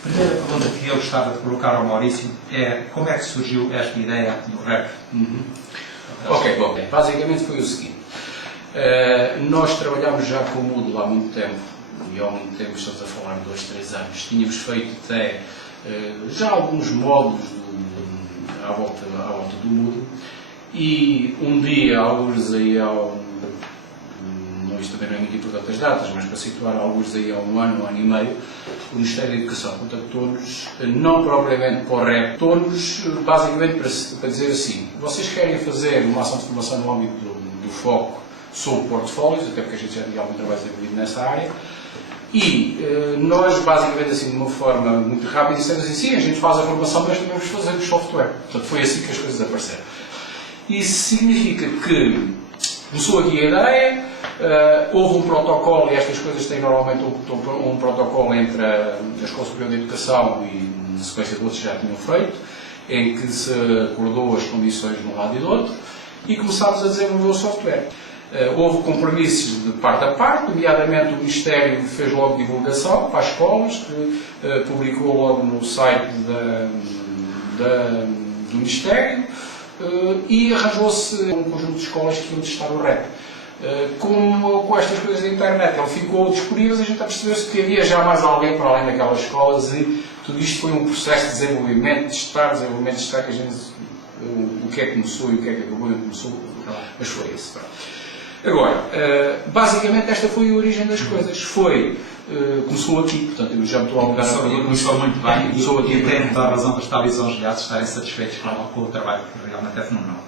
A primeira pergunta que eu gostava de colocar ao Maurício é como é que surgiu esta ideia no REP? Ok, bom, basicamente foi o seguinte. Nós trabalhámos já com o Moodle há muito tempo, e há muito tempo, estamos a falar de 2, 3 anos. Tínhamos feito até já alguns módulos à volta do Moodle, e um dia, alguns aí isto também não é muito importante as datas, mas para situar alguns aí há um ano e meio, o Ministério da Educação contactou-nos, não propriamente para o REP, contactou-nos basicamente para dizer assim: vocês querem fazer uma ação de formação no âmbito do foco sobre portfólios, até porque a gente já tinha algum trabalho desenvolvido nessa área, e nós, basicamente, assim, de uma forma muito rápida, dissemos assim: sim, a gente faz a formação, mas também vamos fazer o software. Portanto, foi assim que as coisas apareceram. Isso significa que começou aqui a ideia, houve um protocolo, e estas coisas têm normalmente um protocolo entre a Escola Superior de Educação e, na sequência de outros, já tinham feito, em que se acordou as condições de um lado e do outro, e começámos a desenvolver o software. Houve compromissos de parte a parte, nomeadamente o Ministério fez logo divulgação para as escolas, que publicou logo no site do Ministério, e arranjou-se um conjunto de escolas que iam testar o REP. Com estas coisas da internet, ele ficou disponível, a gente percebeu-se que havia já mais alguém para além daquelas escolas, e tudo isto foi um processo de desenvolvimento, desenvolvimento de estar, que a gente, o que é que começou e o que é que acabou e começou, mas foi isso. Agora, basicamente esta foi a origem das coisas. Começou aqui, portanto, eu já me estou a alugar Começou muito bem, começou aqui, e tem toda a razão para estar lisonjeados, estarem satisfeitos com o trabalho, que realmente é fenomenal.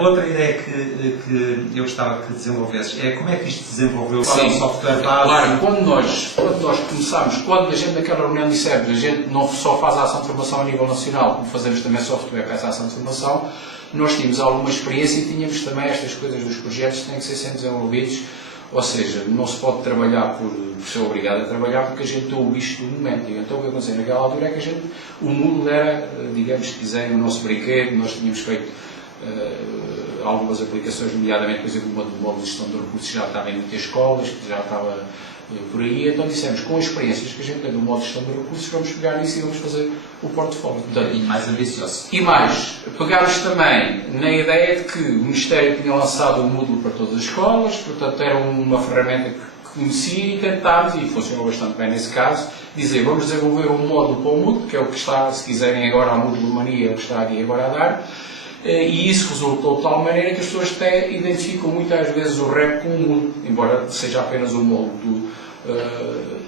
Outra ideia que eu gostava que desenvolvesses é como é que isto se desenvolveu, qual é o software base? Claro, quando nós começámos, quando a gente naquela reunião dissemos, a gente não só faz a ação de formação a nível nacional, como fazemos também software para essa ação de formação, nós tínhamos alguma experiência e tínhamos também estas coisas dos projetos que têm que ser sempre desenvolvidos, ou seja, não se pode trabalhar por ser obrigado a trabalhar porque a gente tem o bicho do momento. E então o que aconteceu naquela altura é que o Moodle era, digamos, se quiserem, o nosso brinquedo. Nós tínhamos feito algumas aplicações, nomeadamente, por exemplo, uma do modo de gestão de recursos já estava em muitas escolas, que já estava por aí. Então dissemos, com as experiências que a gente tem do modo de gestão de recursos, vamos pegar nisso e vamos fazer o portfólio. E mais ambicioso. E mais, pegámos também na ideia de que o Ministério tinha lançado o Moodle para todas as escolas, portanto era uma ferramenta que conhecia, e tentámos, e funcionou bastante bem nesse caso, dizer, vamos desenvolver um módulo para o Moodle, que é o que está, se quiserem agora, a Moodle Mania, é o que está aqui agora a dar, e isso resultou de tal maneira que as pessoas até identificam muitas vezes o REP com o Moodle, embora seja apenas um módulo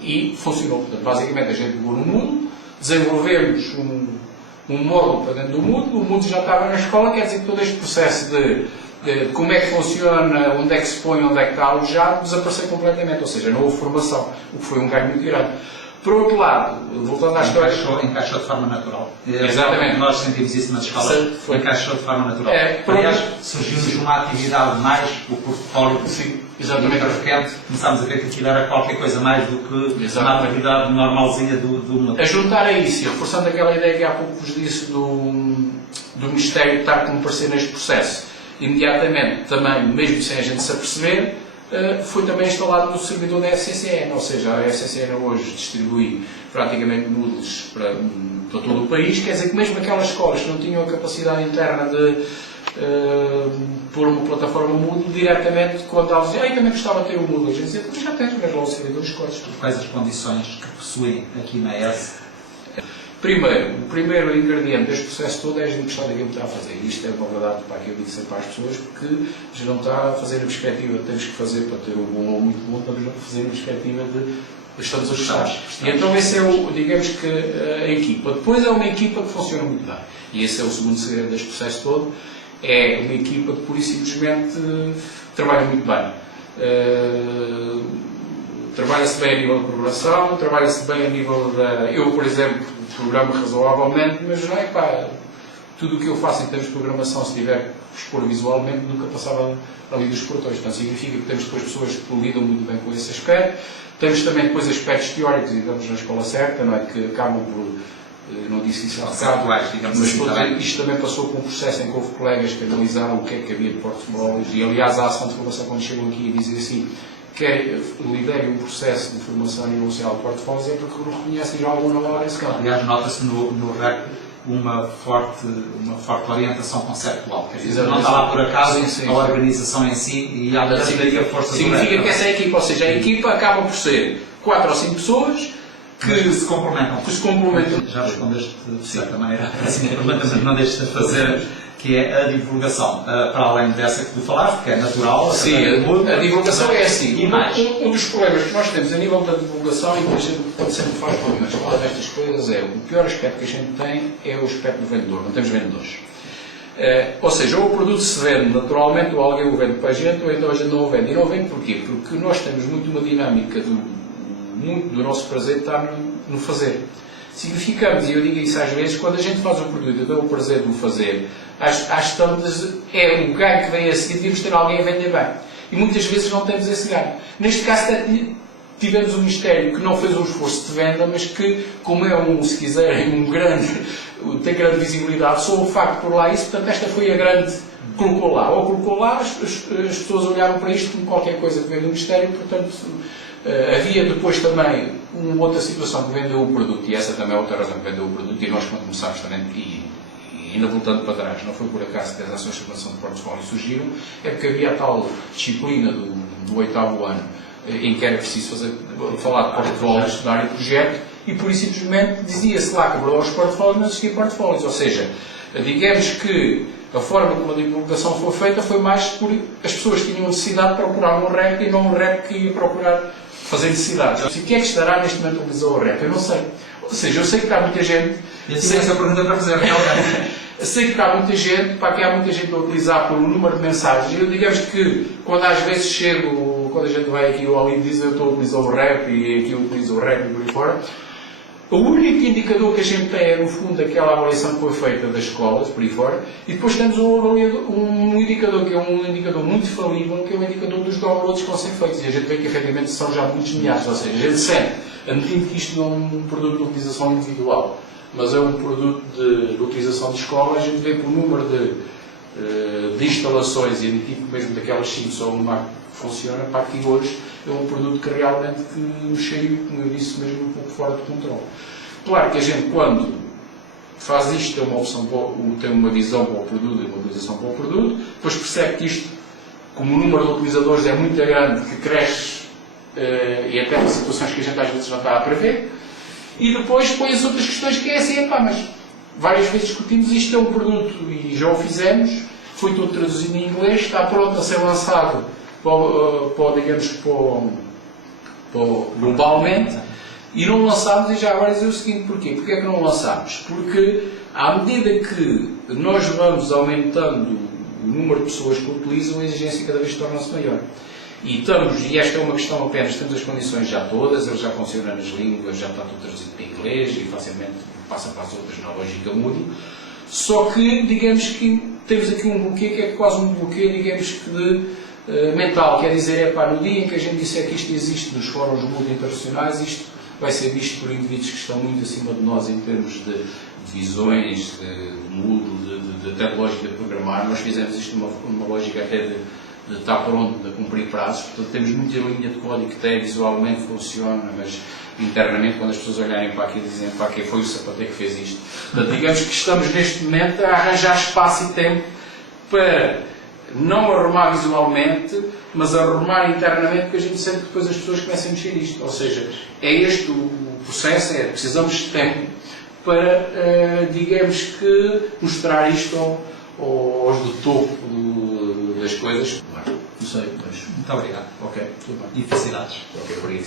e funcionou. Portanto, basicamente a gente pegou no Moodle, desenvolvemos um módulo para dentro do Moodle, o Moodle já estava na escola, quer dizer que todo este processo de como é que funciona, onde é que se põe, onde é que está alojado, desapareceu completamente, ou seja, não houve formação, o que foi um ganho muito grande. Por outro lado, voltando à história... Encaixou de forma natural. Exatamente. Nós sentimos isso nas escolas, encaixou de forma natural. Aliás, surgiu-nos uma atividade mais, o portfólio, sim, exatamente. Frequente, começámos a ver que aquilo era qualquer coisa mais do que uma atividade normalzinha do... A juntar a isso, e reforçando aquela ideia que há pouco vos disse do Ministério estar como parecer neste processo, imediatamente, também, mesmo sem a gente se aperceber, foi também instalado no servidor da FCCN, ou seja, a FCCN hoje distribui praticamente Moodles para todo o país, quer dizer que mesmo aquelas escolas que não tinham a capacidade interna de pôr uma plataforma Moodle, diretamente, quando elas diziam, também gostava de ter um Moodle, a gente dizia, mas já tens, mas lá o servidor escolhes. Quais as condições que possuem aqui na ES? Primeiro, o primeiro ingrediente deste processo todo é a gente gostar daquilo que está a fazer. Isto é uma verdade para que eu digo sempre às pessoas, porque a gente não está a fazer a perspectiva, temos que fazer para ter o bom ou muito bom, estamos a fazer a perspectiva de estamos a gostar. E então esse é digamos que a equipa. Depois é uma equipa que funciona muito bem. E esse é o segundo segredo deste processo todo. É uma equipa que pura e simplesmente trabalha muito bem. Trabalha-se bem a nível de programação, trabalha-se bem a nível da... Eu, por exemplo, programo razoavelmente, mas não é pá, tudo o que eu faço em termos de programação, se tiver que expor visualmente, nunca passava ali dos portões. Portanto, significa que temos depois pessoas que lidam muito bem com esse aspecto. Temos também depois aspectos teóricos, e damos na escola certa, não é? Que acabam por, não disse isso há bocado, mas isto também passou por um processo em que houve colegas que analisaram o que é que havia de portfólios, e aliás a ação de formação, quando chegam aqui e dizem assim, quer lidere um processo de formação a nível social de portfólios é porque reconhecem já alguma hora esse campo. Aliás, nota-se no REP uma forte orientação conceptual. Quer dizer, não está lá por acaso a organização em si e há daí a força do REP. Significa que essa é a equipa, ou seja, a equipa acaba por ser 4 ou 5 pessoas que se complementam. Já respondeste de certa maneira a essa pergunta, mas não deixes de fazer, que é a divulgação, para além dessa que tu falaste, que é natural. Sim, a divulgação é assim. E mais? Um dos problemas que nós temos a nível da divulgação e que a gente sempre faz problemas falar destas coisas é o pior aspecto que a gente tem é o aspecto do vendedor. Não temos vendedores. Ou seja, ou o produto se vende naturalmente, ou alguém o vende para a gente, ou então a gente não o vende. E não o vende porquê? Porque nós temos muito uma dinâmica muito do nosso prazer está no fazer. Significamos, e eu digo isso às vezes, quando a gente faz o produto e dá o prazer de o fazer, às tantas é o ganho que vem a seguir, devíamos ter alguém a vender bem. E muitas vezes não temos esse ganho. Neste caso, tivemos um Ministério que não fez um esforço de venda, mas que, como é se quiserem, tem grande visibilidade, só o facto de pôr lá isso, portanto, esta foi a grande. Colocou lá, as pessoas olharam para isto como qualquer coisa que vem do Ministério, portanto. Havia depois também uma outra situação que vendeu o produto, e essa também é outra razão que vendeu o produto, e nós quando começámos também, e ainda voltando para trás, não foi por acaso que as ações de formação de portfólio surgiram, é porque havia a tal disciplina do 8º ano, em que era preciso falar de portfólios, estudar em projeto, e por isso simplesmente dizia-se lá que abordou os portfólios, não existia portfólios, ou seja, digamos que a forma como a divulgação foi feita foi mais por as pessoas que tinham necessidade de procurar um REP e não um REP que ia procurar fazer necessidades. O que é que estará neste momento a utilizar o REP? Eu não sei. Ou seja, eu sei que há muita gente... Eu tinha essa pergunta para fazer, realmente. Sei que há muita gente, que há muita gente a utilizar por um número de mensagens. Eu digamos que, quando às vezes quando a gente vai aqui ao ali e diz eu estou a utilizar o REP e aqui eu utilizo o REP e por aí fora, o único indicador que a gente tem é, no fundo, aquela avaliação que foi feita das escolas, por aí fora, e depois temos um indicador que é um indicador muito falível, que é o indicador dos downloads que vão ser feitos. E a gente vê que, efetivamente, são já muitos milhares. Ou seja, a gente sente, admitindo que isto não é um produto de utilização individual, mas é um produto de utilização de escola, a gente vê que o número de instalações, e admitindo mesmo daquelas 5 só uma que funciona, para aqui hoje, é um produto que realmente nos saiu, como eu disse, mesmo um pouco fora de controle. Claro que a gente, quando faz isto, tem uma visão para o produto e uma utilização para o produto, depois percebe que isto, como o número de utilizadores é muito grande, que cresce, e até em situações que a gente às vezes não está a prever, e depois põe as outras questões que é assim, mas várias vezes discutimos, isto é um produto, e já o fizemos, foi tudo traduzido em inglês, está pronto a ser lançado globalmente, e não lançámos, e já agora dizer o seguinte, porquê? Porquê é que não lançámos? Porque, à medida que nós vamos aumentando o número de pessoas que utilizam, a exigência cada vez torna-se maior. E esta é uma questão apenas, temos as condições já todas, ele já funciona nas línguas, já está tudo traduzido para inglês, e facilmente passa para as outras na lógica Moodle. Só que, digamos que temos aqui um bloqueio, que é quase um bloqueio, digamos que mental, quer dizer, no dia em que a gente disser que isto existe nos fóruns Moodle internacionais, isto vai ser visto por indivíduos que estão muito acima de nós em termos de visões, de Moodle, até de lógica de programar. Nós fizemos isto numa lógica até de estar pronto, de cumprir prazos, portanto temos muita linha de código que até visualmente funciona, mas internamente, quando as pessoas olharem para aqui, dizem para que foi o sapateiro que fez isto. Portanto, digamos que estamos neste momento a arranjar espaço e tempo para não arrumar visualmente, mas arrumar internamente, porque a gente sente que depois as pessoas começam a mexer nisto. Ou seja, é este o processo, precisamos de tempo para, digamos que, mostrar isto aos do topo das coisas. Não sei, mas... Muito obrigado. Ok, tudo bem. E felicidades. Ok, obrigado.